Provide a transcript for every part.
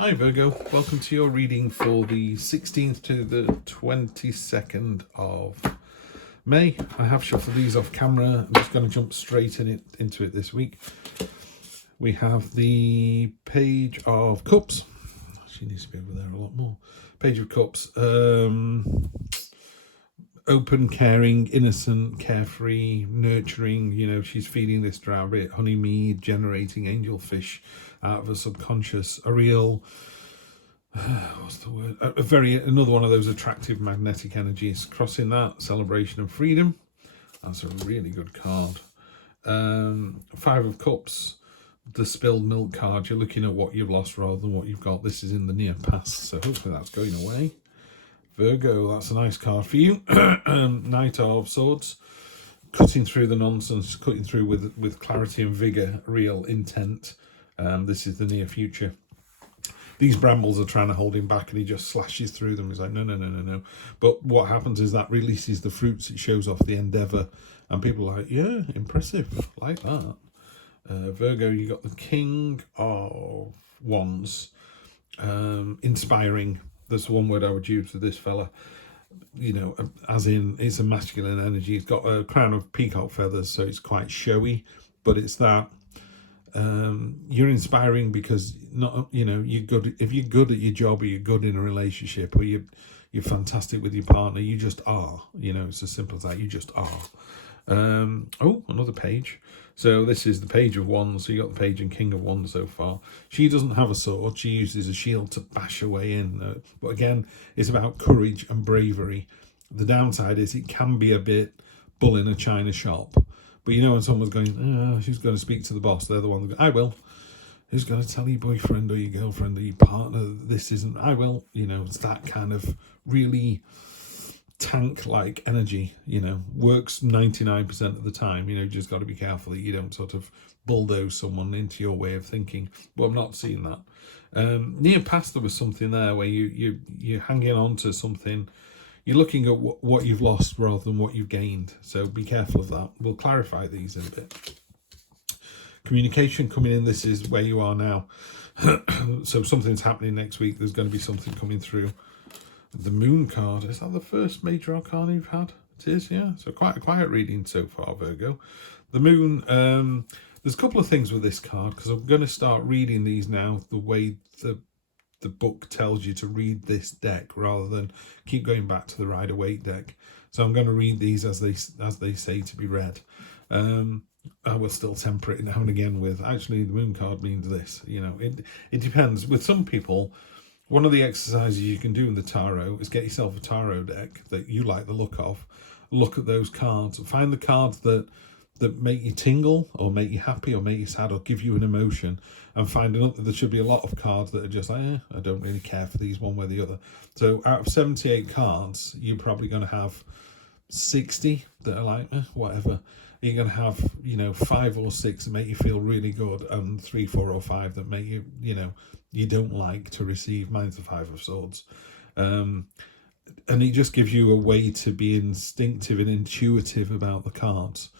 Hi Virgo, welcome to your reading for the 16th to the 22nd of May. I have shuffled these off camera. I'm just going to jump straight into it this week. We have the Page of Cups. She needs to be over there a lot more. Page of Cups. Open, caring, innocent, carefree, nurturing. You know, she's feeding this drow bit, honey mead, generating angelfish out of her subconscious. A real, what's the word? Another one of those attractive magnetic energies. Crossing that, celebration of freedom. That's a really good card. Five of Cups, the spilled milk card. You're looking at what you've lost rather than what you've got. This is in the near past, so hopefully that's going away. Virgo, that's a nice card for you. Knight of Swords, cutting through the nonsense, cutting through with clarity and vigour, real intent. This is the near future. These brambles are trying to hold him back and he just slashes through them. He's like, no. But what happens is that releases the fruits. It shows off the endeavour. And people are like, yeah, impressive, like that. Virgo, you got the King of Wands, inspiring. That's the one word I would use for this fella. You know, as in, it's a masculine energy. It's got a crown of peacock feathers, so it's quite showy. But it's that you're inspiring because not, you know, you're good. If you're good at your job, or you're good in a relationship, or you're fantastic with your partner, you just are. You know, it's as simple as that. You just are. Oh, another page. So this is the Page of Wands. So you got the Page and King of Wands so far. She doesn't have a sword. She uses a shield to bash her way in. But again, it's about courage and bravery. The downside is it can be a bit bull in a china shop. But you know when someone's going, oh, she's going to speak to the boss. They're the one that goes, I will. Who's going to tell your boyfriend or your girlfriend or your partner this isn't? I will. You know, it's that kind of really tank-like energy, you know, works 99% of the time. You know, you just got to be careful that you don't sort of bulldoze someone into your way of thinking. But I'm not seeing that. Near past, there was something there where you're hanging on to something. You're looking at what you've lost rather than what you've gained. So be careful of that. We'll clarify these in a bit. Communication coming in. This is where you are now. So something's happening next week. There's going to be something coming through. The Moon card, is that the first major arcana you've had? It is, yeah. So quite a quiet reading so far, Virgo. The Moon, there's a couple of things with this card, because I'm going to start reading these now the way the book tells you to read this deck, rather than keep going back to the Rider-Waite deck. So I'm going to read these as they say to be read. I will still temper it now and again with, actually, the Moon card means this. You know, it depends. With some people, one of the exercises you can do in the tarot is get yourself a tarot deck that you like the look of. Look at those cards. Find the cards that make you tingle or make you happy or make you sad or give you an emotion. And find another. There should be a lot of cards that are just like, I don't really care for these one way or the other. So out of 78 cards, you're probably going to have 60 that are like, whatever. You're going to have, you know, 5 or 6 that make you feel really good, and 3, 4 or 5 that make you, you know, you don't like to receive. Mine's the 5 of Swords. And it just gives you a way to be instinctive and intuitive about the cards.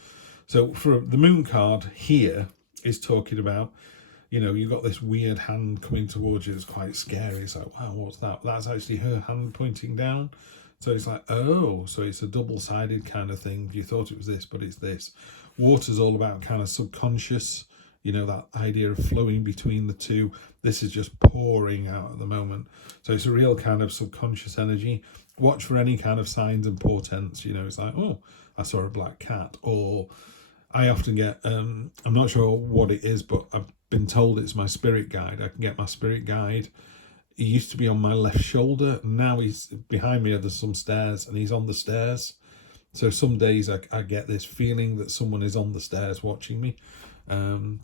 So for the Moon card here is talking about, you know, you've got this weird hand coming towards you. It's quite scary. It's like, wow, what's that? That's actually her hand pointing down. So it's like, oh, so it's a double-sided kind of thing. You thought it was this, but it's this. Water's all about kind of subconscious, you know, that idea of flowing between the two. This is just pouring out at the moment. So it's a real kind of subconscious energy. Watch for any kind of signs and portents. You know, it's like, oh, I saw a black cat. Or I often get, I'm not sure what it is, but I've been told it's my spirit guide. I can get my spirit guide. He used to be on my left shoulder. Now he's behind me. There's some stairs and he's on the stairs. So some days I get this feeling that someone is on the stairs watching me.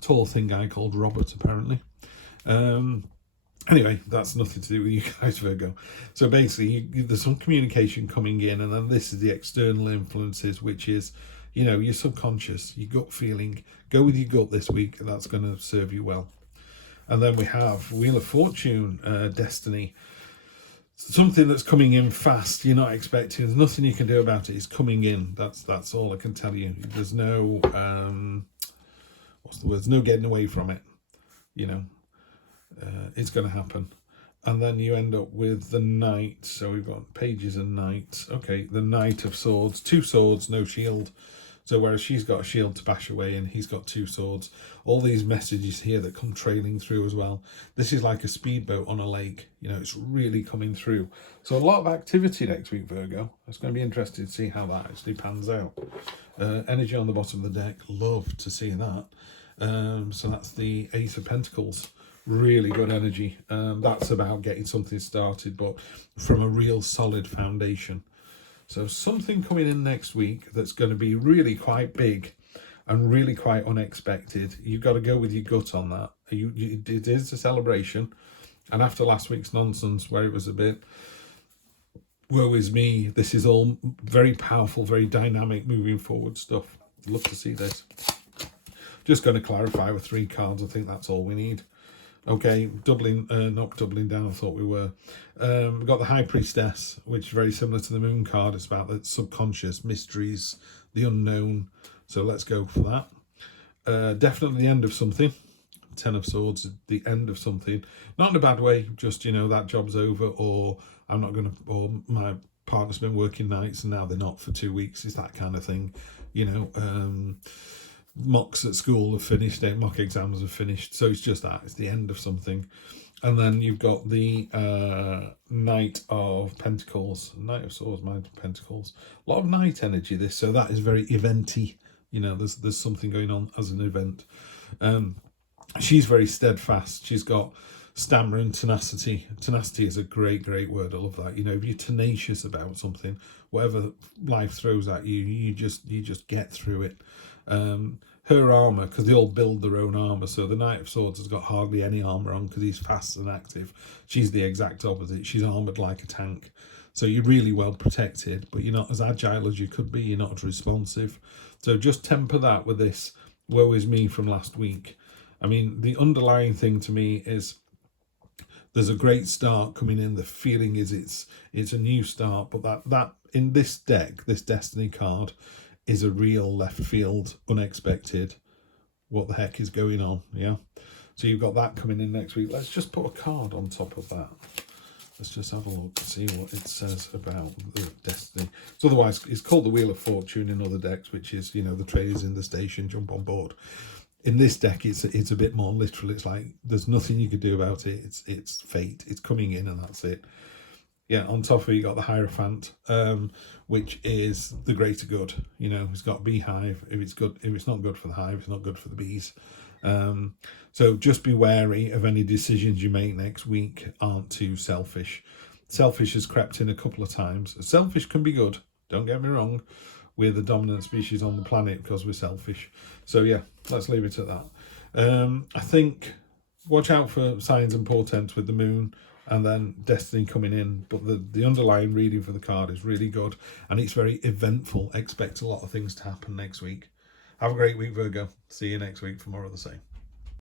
Tall, thin guy called Robert, apparently. Anyway, that's nothing to do with you guys, Virgo. So basically, there's some communication coming in, and then this is the external influences, which is, you know, your subconscious, your gut feeling. Go with your gut this week, and that's going to serve you well. And then we have Wheel of Fortune, Destiny. Something that's coming in fast, you're not expecting. There's nothing you can do about it. It's coming in. That's all I can tell you. There's no, what's the word? There's no getting away from it. You know, it's going to happen. And then you end up with the Knight. So we've got pages and knights. Okay, the Knight of Swords. 2 swords, no shield. So whereas she's got a shield to bash away and he's got 2 swords. All these messages here that come trailing through as well. This is like a speedboat on a lake. You know, it's really coming through. So a lot of activity next week, Virgo. It's going to be interesting to see how that actually pans out. Energy on the bottom of the deck. Love to see that. So that's the Ace of Pentacles. Really good energy. That's about getting something started, but from a real solid foundation. So something coming in next week that's going to be really quite big and really quite unexpected. You've got to go with your gut on that. It is a celebration. And after last week's nonsense, where it was a bit, woe is me, this is all very powerful, very dynamic, moving forward stuff. Love to see this. Just going to clarify with 3 cards. I think that's all we need. Okay, not doubling down, I thought we were. We've got the High Priestess, which is very similar to the Moon card. It's about the subconscious, mysteries, the unknown. So let's go for that. Definitely the end of something. 10 of Swords, the end of something. Not in a bad way, just, you know, that job's over, or I'm not going to, or my partner's been working nights and now they're not for 2 weeks. It's that kind of thing, you know. Mocks at school have finished, mock exams have finished, so it's just that, it's the end of something. And then you've got the Knight of Pentacles, Knight of Swords, Knight of Pentacles. A lot of night energy this, so that is very eventy. You know, there's something going on as an event. She's very steadfast. She's got stamina and tenacity. Tenacity is a great word. I love that. You know, if you're tenacious about something, whatever life throws at you, you just get through it. Her armor, because they all build their own armor, so the Knight of Swords has got hardly any armor on because he's fast and active. She's the exact opposite. She's armored like a tank, so you're really well protected, but you're not as agile as you could be. You're not as responsive, so just temper that with this woe is me from last week. I mean, the underlying thing to me is there's a great start coming in. The feeling is it's a new start, but that in this deck, this Destiny card, is a real left field, unexpected, what the heck is going on, yeah? So you've got that coming in next week. Let's just put a card on top of that. Let's just have a look and see what it says about the Destiny. So otherwise, it's called the Wheel of Fortune in other decks, which is, you know, the traders in the station, jump on board. In this deck, it's a bit more literal. It's like there's nothing you could do about it. It's fate. It's coming in and that's it. Yeah, on top of it, you got the Hierophant, which is the greater good. You know, it's got beehive. If it's good, if it's not good for the hive, it's not good for the bees. So just be wary of any decisions you make next week aren't too selfish. Selfish has crept in a couple of times. Selfish can be good. Don't get me wrong. We're the dominant species on the planet because we're selfish. So yeah, let's leave it at that. I think watch out for signs and portents with the moon and then Destiny coming in, but the underlying reading for the card is really good and it's very eventful. Expect a lot of things to happen next week. Have a great week, Virgo. See you next week for more of the same.